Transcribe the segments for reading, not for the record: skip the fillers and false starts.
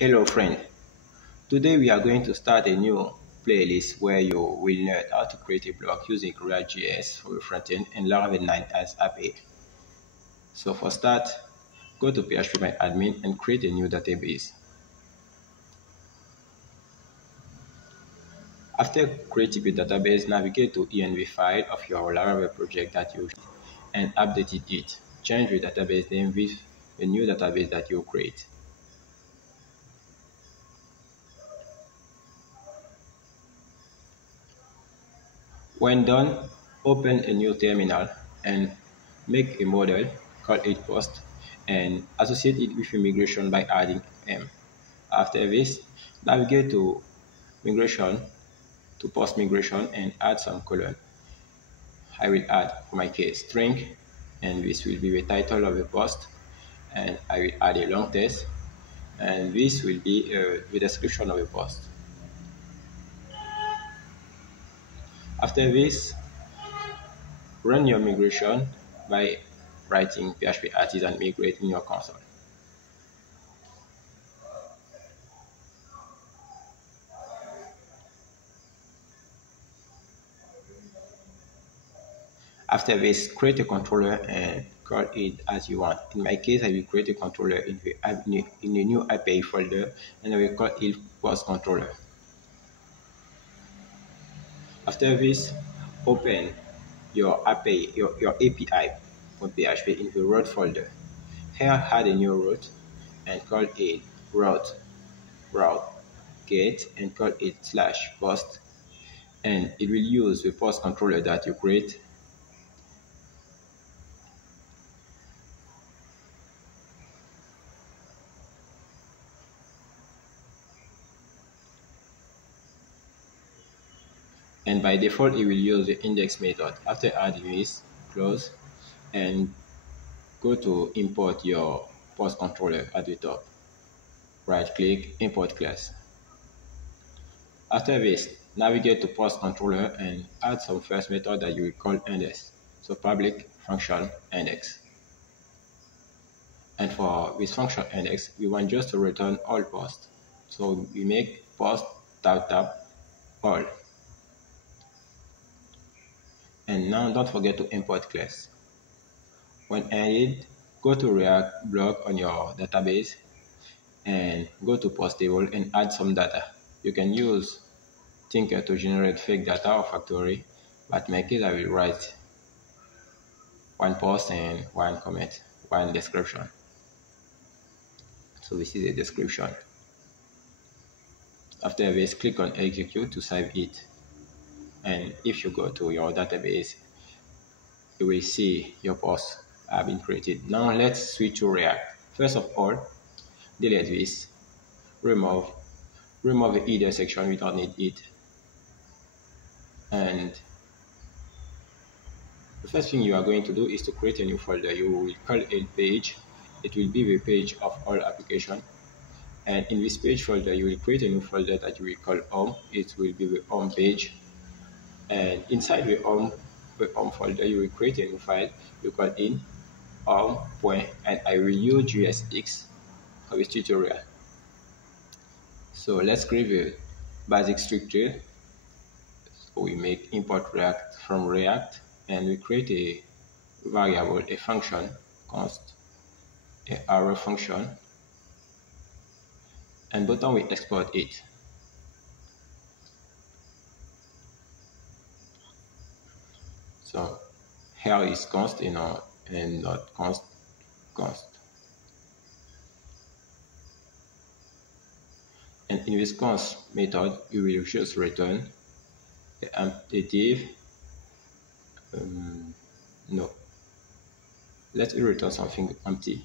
Hello friend, today we are going to start a new playlist where you will learn how to create a blog using React.js for your frontend and Laravel 9 as API. So for start, go to phpMyAdmin and create a new database. After creating a database, navigate to env file of your Laravel project that you and update it. Change the database name with the new database that you create. When done, open a new terminal and make a model, call it post, and associate it with migration by adding M. After this, navigate to migration, to post migration, and add some column. I will add, for my case, string, and this will be the title of the post, and I will add a long text, and this will be the description of the post. After this, run your migration by writing PHP artisan migrate in your console. After this, create a controller and call it as you want. In my case, I will create a controller in a new API folder, and I will call it post controller. After this, open your API, your API for PHP in the root folder. Here, add a new root and call it route get and call it /post, and it will use the post controller that you create. And by default, it will use the index method. After adding this, close and go to import your post controller at the top. Right click, import class. After this, navigate to post controller and add some first method that you will call index. So public function index. And for this function index, we want just to return all posts. So we make post tab all. And now don't forget to import class. When ended, go to React blog on your database and go to post table and add some data. You can use Tinker to generate fake data or factory, but in my case I will write one post and one comment, one description. So this is a description. After this, click on execute to save it. And if you go to your database, you will see your posts have been created. Now let's switch to React. First of all, delete this, remove the header section, we don't need it. And the first thing you are going to do is to create a new folder. You will call it page. It will be the page of all application. And in this page folder, you will create a new folder that you will call home. It will be the home page. And inside the home folder, you will create a new file. You call in home point, and I will use JSX for this tutorial. So let's create the basic structure. So we make import React from React, and we create a variable, a function, const, a arrow function, and bottom we export it. So here is const, and not const. And in this const method, you will just return the empty. No, let's return something empty.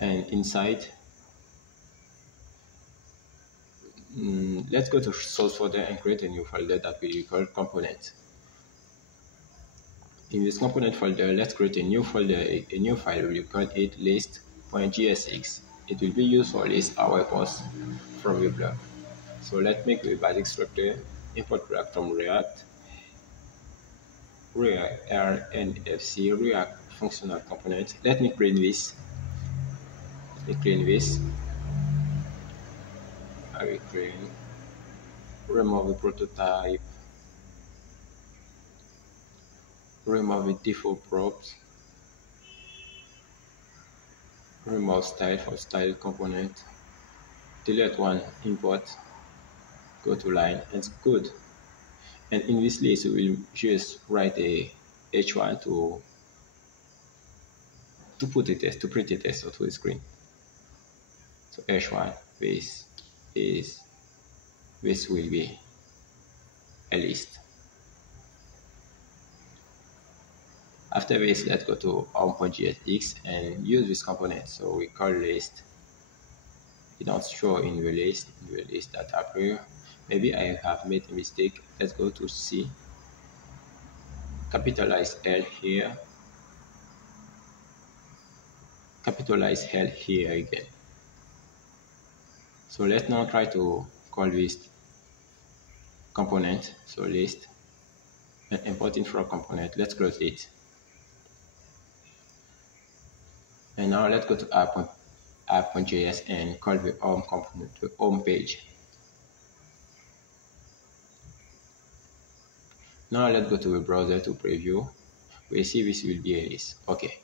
And inside, let's go to source folder and create a new folder that we will call component. In this component folder, let's create a new folder, a new file. We will call it list.jsx. It will be used for list our posts from your blog. So let's make the basic structure. Import React from React, RNFC, React functional component. Let me clean this. I will create, remove the prototype, remove the default props, remove style for style component, delete one import, go to line, and it's good. And in this list, we will just write a h1 to put a test, to print a test onto the screen. So h1, is this will be a list. After this, let's go to home.jsx and use this component. So we call list. It don't show in the list that appear. Maybe I have made a mistake. Let's go to C. Capitalize L here. Capitalize L here again. So let's now try to call this component. So list and importing from component. Let's close it. And now let's go to app.js and call the home component, the home page. Now let's go to the browser to preview. We see this will be a list. Okay.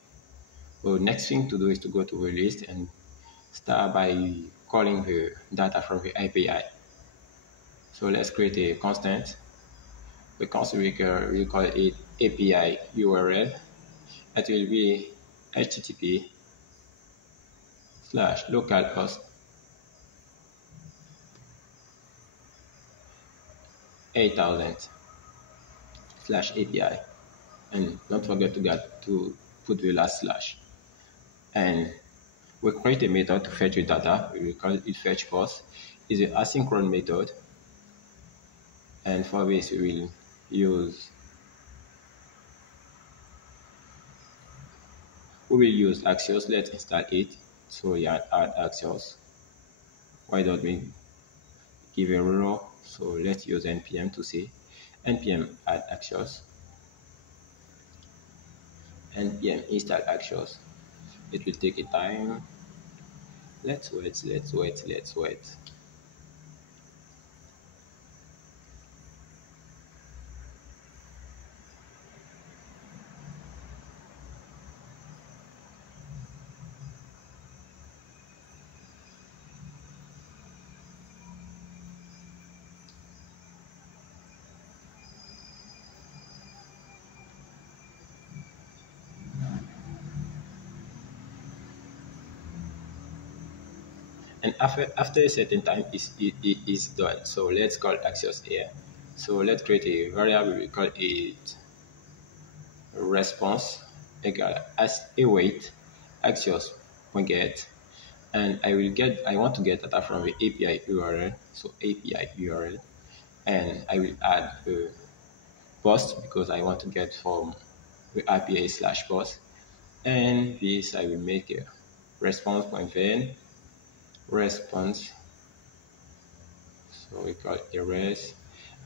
So next thing to do is to go to the list and start by calling the data from the API. So let's create a constant. The constant we call it API URL. It will be http:/localhost 8000/API, and don't forget to put the last slash. And we create a method to fetch the data. We will call it fetch post. It's an asynchronous method, and for this we will use Axios. Let's install it. So we add Axios. Why don't we give a error? So let's use npm to see. npm add Axios. npm install Axios. It will take a time. Let's wait. And after a certain time, it is done. So let's call Axios here. So let's create a variable. We call it response equal as await Axios.get, and I want to get data from the API URL. So API URL, and I will add a post because I want to get from the API/post, and this I will make a response.then response. So we call it res.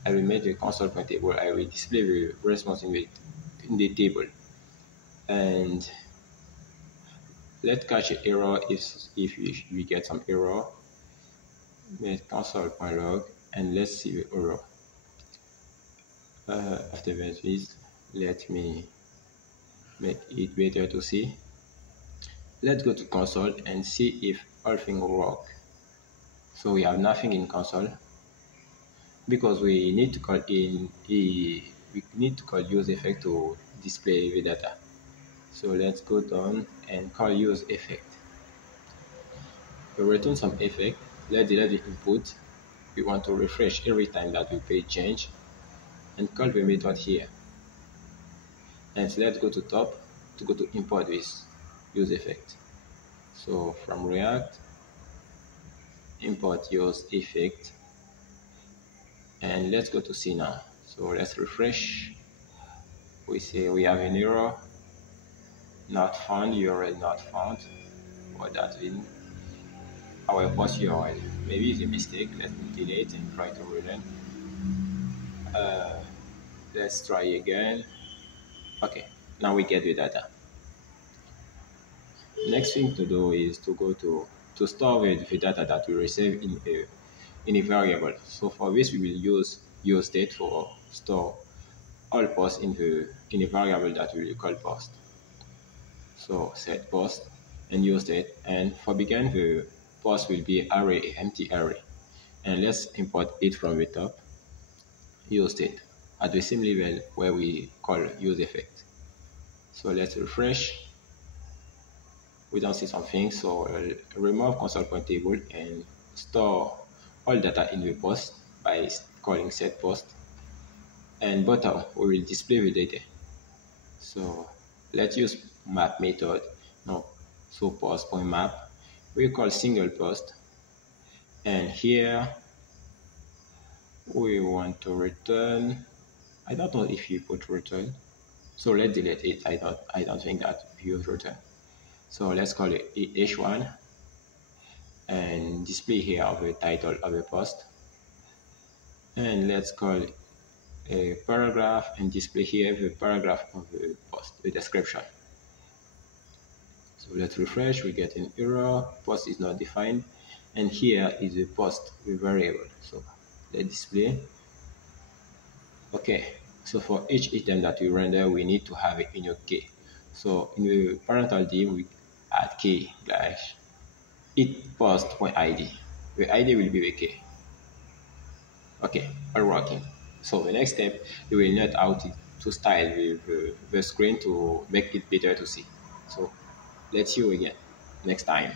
I will make a console table. I will display the response in the table, and let's catch an error if we get some error. Make console.log and let's see the error. After that, let me make it better to see. Let's go to console and see if all things work. So we have nothing in console because we need to call use effect to display the data. So let's go down and call use effect. We return some effect. Let's delete the input. We want to refresh every time that we page change, and call the method here. And so let's go to top to go to import this use effect. So from React, import use effect, and let's go to C now. So let's refresh. We say we have an error, not found, URL not found. What that means? Our post URL. Maybe it's a mistake. Let me delete and try to rerun. Let's try again. Okay, now we get the data. Next thing to do is to go to store the data that we receive any variable. So for this, we will use state for store all posts in a variable that we will call post. So set post and use state. And for begin, the post will be array, empty array. And let's import it from the top. Use state at the same level where we call use effect. So let's refresh. We don't see something, so remove console point table and store all data in the post by calling set post. And bottom, we will display the data. So let's use map method now. So post point map, we call single post, and here we want to return. I don't know if you put return, so let's delete it. I don't think that you use return. So let's call it h1 and display here the title of the post. And let's call a paragraph and display here the paragraph of the post, the description. So let's refresh, we get an error, post is not defined. And here is the post, the variable. So let's display. Okay, so for each item that we render, we need to have a unique key. So in the parental div, we add key dash it post.id. The ID will be the key. Okay, all working. So the next step, you will learn how to style the screen to make it better to see. So let's see you again next time.